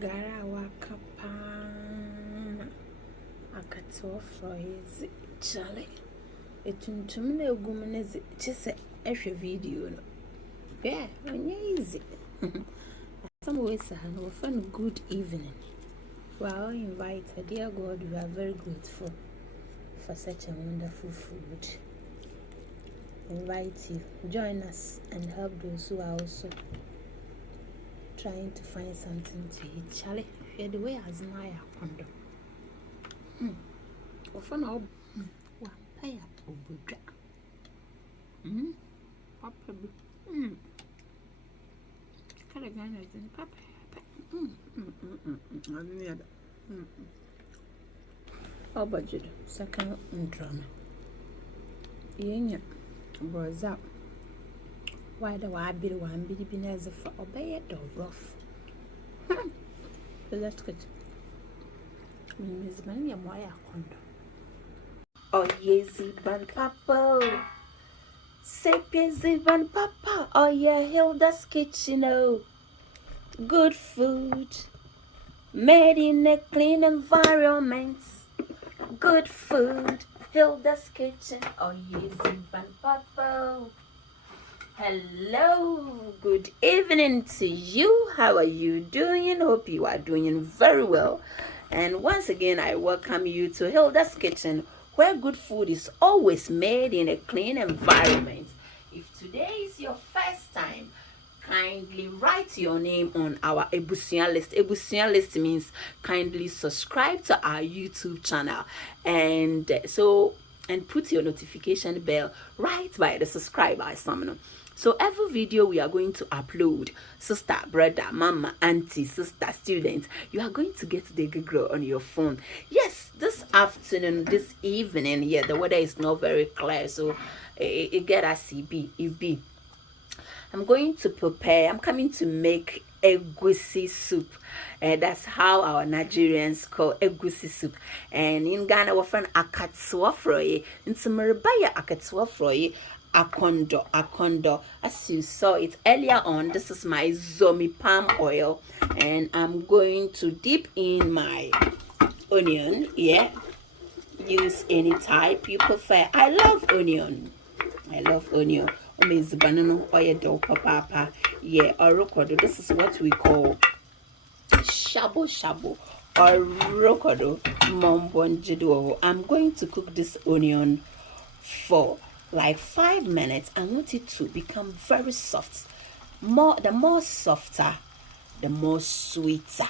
Garawa kapana akatoa fries chale etuntum na egum na zi chese ehwe video no yeah onye easy some ways no fun good evening. We are all invited. Dear God, we are very grateful for such a wonderful food. Invite you, join us and help those who are also trying to find something to eat. Charlie, hear the way as my condo. Often I'll pay up over. Papa, Caragana is in Papa. I didn't oh, budget, second drama. Yenya, was up. Why the I be the one be as if obey it or rough? So that's good. Miss Mania Moya Condo. Oh, yes, Ban Papa. Say, Ban Papa. Oh, yeah, Hilda's kitchen. Oh, good food. Made in a clean environment. Good food. Hilda's kitchen. Oh, yes, Ban Papa. Hello, good evening to you. How are you doing? Hope you are doing very well. And once again, I welcome you to Hilda's Kitchen, where good food is always made in a clean environment. If today is your first time, kindly write your name on our egusi list. Egusi list means kindly subscribe to our YouTube channel. And put your notification bell right by the subscribe icon. So every video we are going to upload, sister, brother, mama, auntie, sister, student, you are going to get the Google on your phone. Yes, this afternoon, this evening, yeah, the weather is not very clear, so it get a CB. I'm going to prepare, I'm coming to make egusi soup. That's how our Nigerians call egusi soup. And in Ghana, we're from akatsuwa froye. In Sumeribaya, akatsuwa froye. Akondo. As you saw it earlier on, this is my zomi palm oil. And I'm going to dip in my onion. Yeah. Use any type you prefer. I love onion. Yeah, orokodo. This is what we call shabo or rokodo mombonjido. I'm going to cook this onion for like 5 minutes. I want it to become very soft. The more softer, the more sweeter,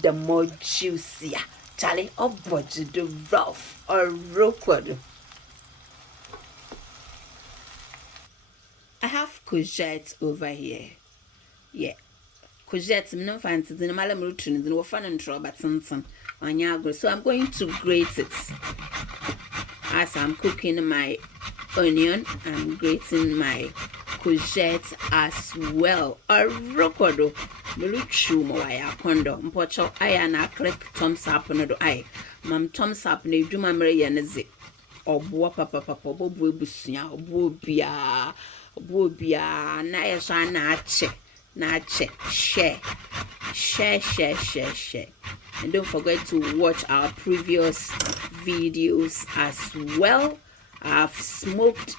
the more juicier. Charlie, obojido rough or rokodo. I have courgette over here. Yeah. Courgette, no fancy, the malam routine, the wafan and trouble, so I'm going to grate it. As I'm cooking my onion, I'm grating my courgette as well. A rokodo, muluchu moya kondo, mpocho ayana click thumbs up no do I. Mam thumbs up ne do mamre yanezi. Obo papa obo busunya obo bia na yesha na che share. And don't forget to watch our previous videos as well. I've smoked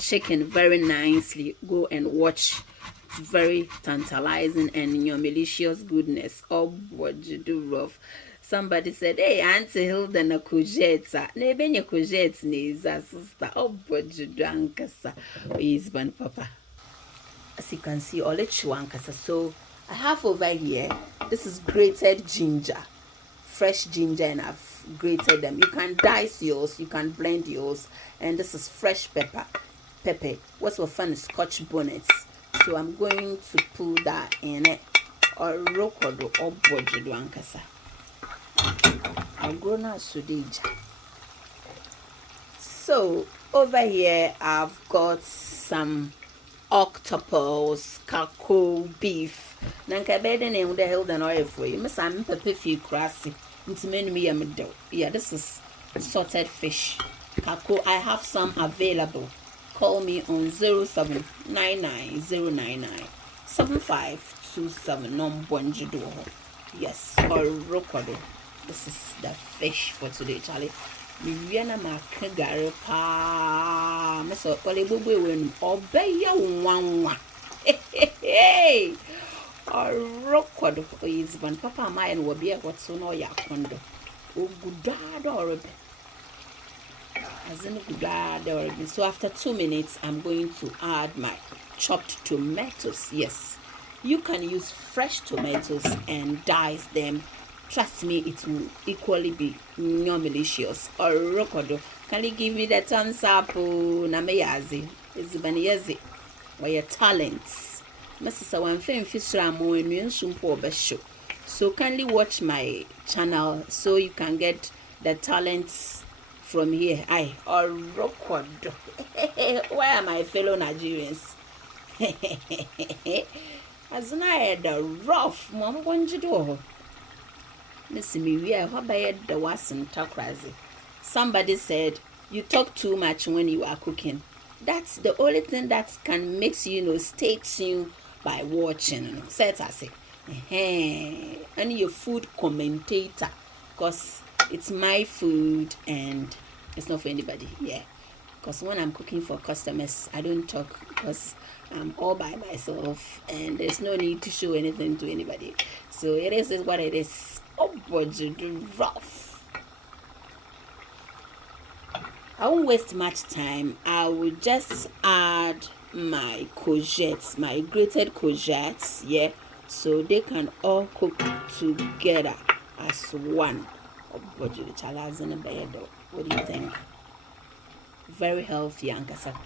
chicken very nicely. Go and watch. It's very tantalizing and in your malicious goodness. Oh, what you do rough. Somebody said, hey, Auntie Hilda na courgette. Nebenye courgette ni za sister. Oh, what you do ankasa. Is ban papa. As you can see, all it ankasa. So I have over here, this is grated ginger, fresh ginger, and I've grated them. You can dice yours, you can blend yours, and this is fresh pepper. What's for fun is Scotch bonnets. So I'm going to put that in it. Or rokodo or bojido ankasa. I'll grow now sudija. So over here I've got some octopus, kako, beef. Nanka beden and the hell than oil for you. Miss I'm pepper crassy. Into me yeah, this is salted fish. Kako, I have some available. Call me on 0799099757 non bonjido. Yes, or rokodo. This is the fish for today, Charlie. Viviana Macagaro pa Mr. Olibu when obey one. Hey, or rokodo is when Papa mine will be a what's on or yakondo. Oh, good or as in good. So after 2 minutes, I'm going to add my chopped tomatoes. Yes, you can use fresh tomatoes and dice them. Trust me, it will equally be delicious. Or rokodo, can you give me the thumbs up? Nameyazi is baniyazi. Or your talents. Mrs. One film fisra mo immune sumpo besho. So kindly watch my channel so you can get the talents from here. I or rokodo. Why are my fellow Nigerians? As I had the rough mom want to do. Listen me, we are the wasn't talk crazy. Somebody said you talk too much when you are cooking. That's the only thing that can make you, stay tuned by watching. Set I say, and your food commentator, cause it's my food and it's not for anybody. Yeah, because when I'm cooking for customers, I don't talk because I'm all by myself and there's no need to show anything to anybody. So it is what it is. Oh, budget rough. I won't waste much time. I will just add my courgettes, my grated courgettes, yeah, so they can all cook together as one. Oh, budget what do you think? Very healthy, Ankasa.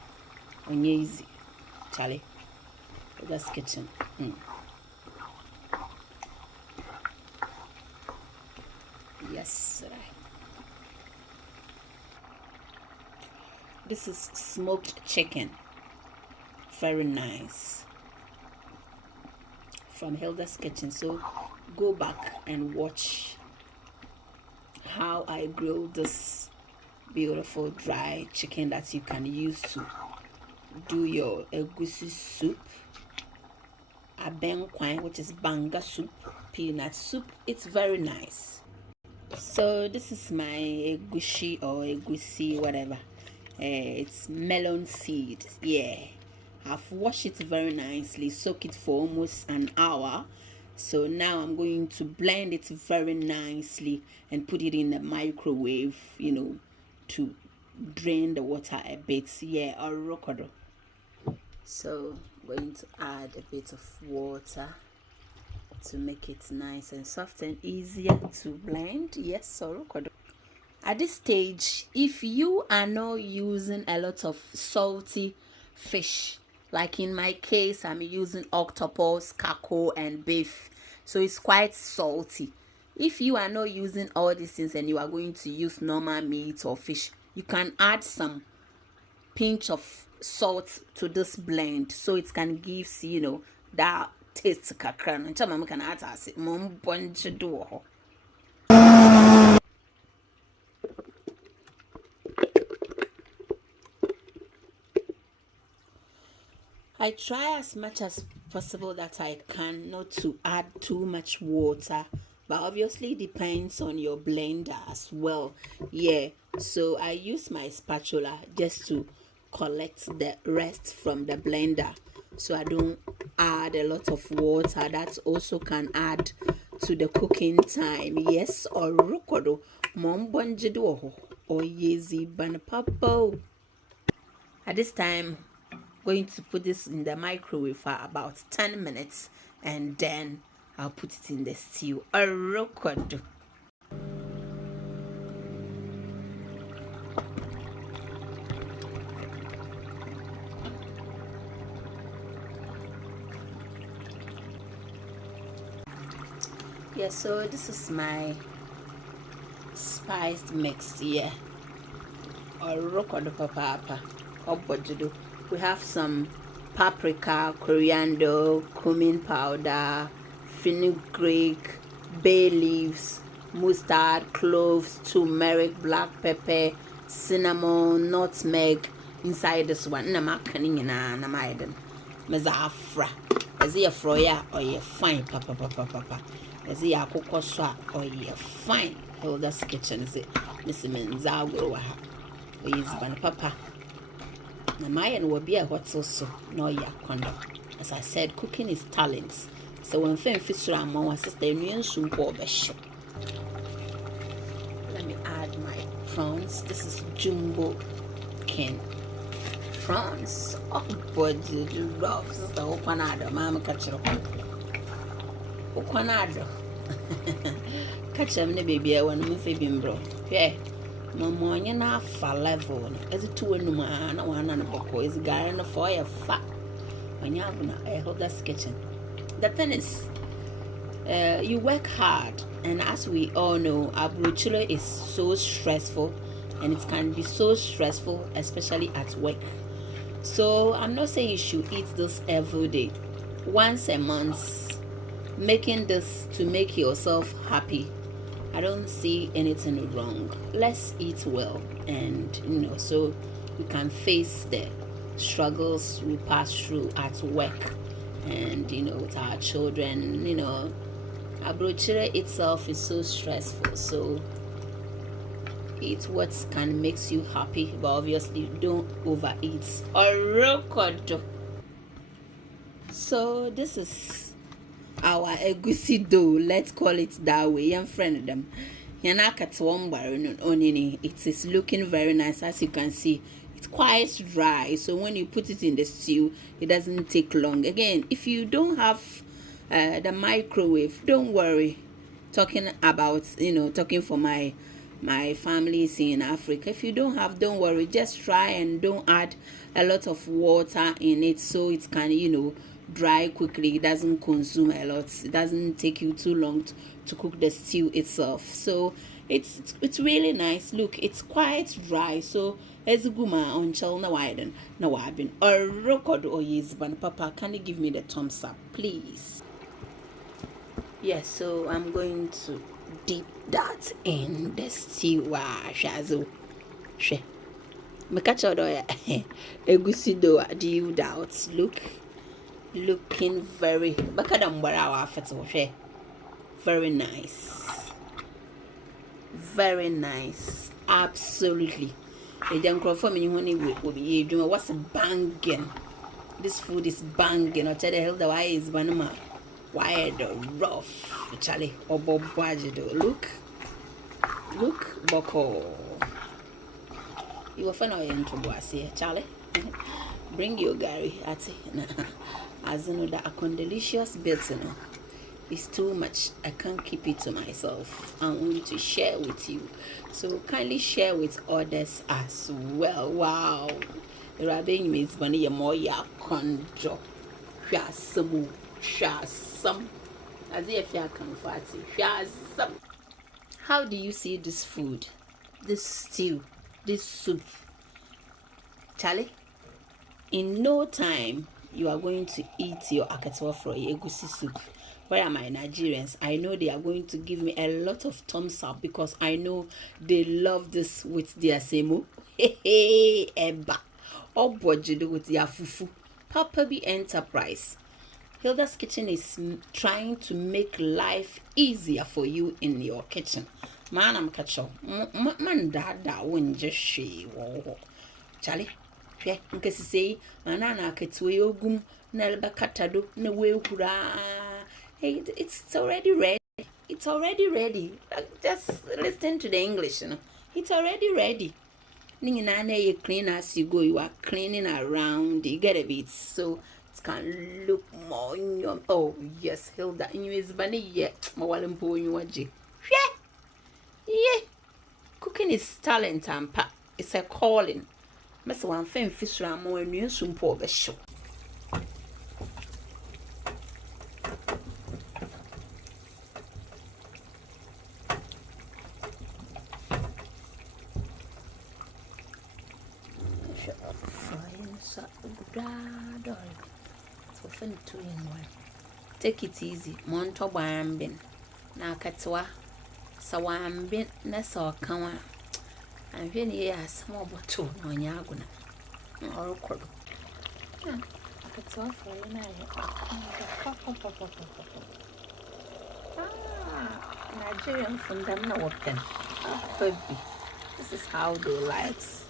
On easy, Charlie. That's kitchen. Yes, right. This is smoked chicken. Very nice. From Hilda's Kitchen. So go back and watch how I grill this beautiful dry chicken that you can use to do your egusi soup, abenkwai, which is banga soup, peanut soup. It's very nice. So this is my egusi or egusi, whatever. It's melon seed. Yeah, I've washed it very nicely, soak it for almost an hour. So now I'm going to blend it very nicely and put it in the microwave, to drain the water a bit. Yeah, or rokodo. So I'm going to add a bit of water to make it nice and soft and easier to blend. Yes, so rokodo. At this stage, if you are not using a lot of salty fish, like in my case, I'm using octopus, kako, and beef, so it's quite salty. If you are not using all these things and you are going to use normal meat or fish, you can add some pinch of salt to this blend so it can give that taste kakra. Ncha mama can add as mom bunch do. I try as much as possible that I can not to add too much water, but obviously it depends on your blender as well. Yeah, so I use my spatula just to collect the rest from the blender, so I don't add a lot of water. That also can add to the cooking time. Yes, or rokodo mom bonjido or yezi banapapo. At this time, going to put this in the microwave for about 10 minutes and then I'll put it in the stew. A rokodo. Yeah, so this is my spiced mix here. Or rokodo papa. We have some paprika, coriander, cumin powder, fenugreek, bay leaves, mustard, cloves, turmeric, black pepper, cinnamon, nutmeg inside this one. Na makanina na maiden. Mezafra. As a froya or ye fine, papa. As a yakokoswa or ye fine. Hilda's kitchen is it. Miss Menzago, or is ban papa. Na mine will be a what so, no ya condo. As I said, cooking is talent. So when Fem Fisher and my sister, you soon pour the shop. Let me add my prawns. This is jumbo king prawns. Oh, boy, the rough sister, opanado, mamma catch up. Opanado. Catch them, baby, I want to move him, bro. Yeah. No more, you're not far level. As a 2 in the man, I want to book is a guy in the fire fat. When you're gonna, I hope that's kitchen. The thing is, you work hard, and as we all know, abrochule is so stressful, and it can be so stressful, especially at work. So I'm not saying you should eat this every day. Once a month, making this to make yourself happy, I don't see anything wrong. Let's eat well, and so we can face the struggles we pass through at work, and with our children. Abrochire itself is so stressful, so eat what can makes you happy, but obviously don't overeat or so this is our egusi dough, let's call it that way. Young friend them it is looking very nice. As you can see, it's quite dry, so when you put it in the stew, it doesn't take long. Again, if you don't have the microwave, don't worry. Talking for my families in Africa, if you don't have, don't worry, just try and don't add a lot of water in it, so it can dry quickly. It doesn't consume a lot, it doesn't take you too long to cook the stew itself. So it's really nice. Look, it's quite dry, so as guma on chel na widen na wabin or record or yes ban papa, can you give me the thumbs up please? Yes, so I'm going to dip that in the stew. Shazo she me catch out egusi do you doubt? Looking very very nice, absolutely. What's banging? This food is banging. I'll tell the hell the why is banana wired rough Charlie or Bob look boko. You will find out into Boise, Charlie. Bring your Gary at it. As you know, that a delicious bit, it's too much. I can't keep it to myself. I want to share with you, so kindly share with others as well. Wow, the rabbin means money more ya conjo shasum as if you can shasum. How do you see this food, this stew, this soup, Charlie? In no time you are going to eat your akatwa for egusi soup. Where are my Nigerians? I know they are going to give me a lot of thumbs up, because I know they love this with their semo. Hey, eba. Or bojido with their fufu. Papa B Enterprise. Hilda's Kitchen is trying to make life easier for you in your kitchen. Man, I'm catching. Man, dada, won't just she. Charlie. Yeah, because you say, manana ketwe ogum nelba katado ne we hura. Hey, it's already ready. It's already ready. Just listen to the English, It's already ready. You clean as you go. You are cleaning around. You get a bit, so it can look more. Oh yes, Hilda. You is bunny yet. Yeah. Cooking is talent and it's a calling. Mess one Fem Fisher more new soon pour the show. Take it easy. Monto bambin. Na katwa. Sawambin nesa kawa. And when he has small bottle on Yaguna or Kodo. It's all for you Nigerian from them no open. This is how they like.